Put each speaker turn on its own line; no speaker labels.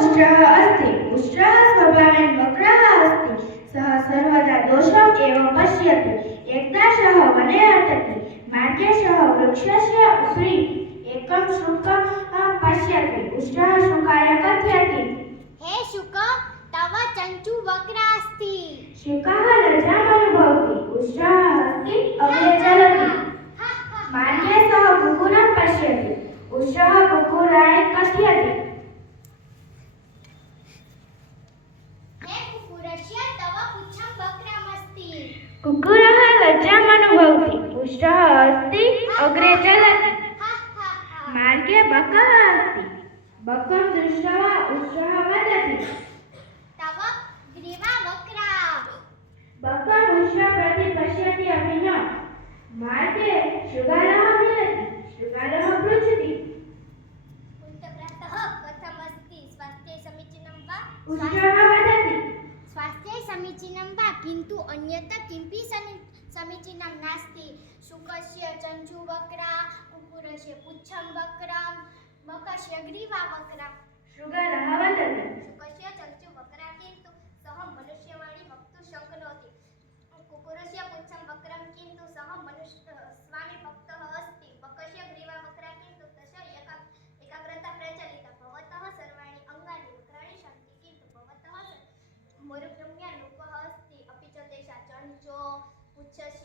પુષ્ટ્રઃ અસ્તિ પુષ્ટ્રઃ સ્વભાવેન વક્રઃ અસ્તિ. સહ સર્વદા દોષમ એવ પશ્યતિ. એકદાશઃ વને અટતિ માર્ગેશઃ વૃક્ષસ્ય ઉપરી. એકમ શુકમ પશ્યતિ. પુષ્ટ્રઃ શુકાય કથ્યતિ.
હે શુક તવ ચંચુ વક્રાસ્તિ
શુકઃ લજામ અનુભવતિ. પુષ્ટ્રઃ અસ્તિ અગ્રે ચલતિ
માર્ગે
સહ કુકુરમ પશ્યતિ. પુષ્ટ્રઃ કુકુરાય કુકુરઃ લજ્જામનુભવતી પુષ્ટ અસ્તિ અગ્રે ચલતિ માર્ગે બકઃ અસ્તિ બકં દૃષ્ટઃ ઉષ્ટઃ વદતિ
તવ ગ્રીવા વક્રા
બકં ઉષ્ટ પ્રતિ પશ્યતિ અભિન માર્ગે શુગારઃ મિલતિ શુગારઃ પૃચ્છતિ
ઉત્તપ્રાતઃ કથમસ્તિ સ્વાસ્થ્યે સમીચીनं વા
ઉષ્ટઃ
સમીચીનમ વા કિંતુ અન્યતા કિંપી સમીચીનમ નાસ્તિ. શુકસ્ય ચંચુ વક્રા કુકુરસ્ય પુચ્છમ વક્રમ મકસ્ય ગ્રીવા વક્રમ.
muchas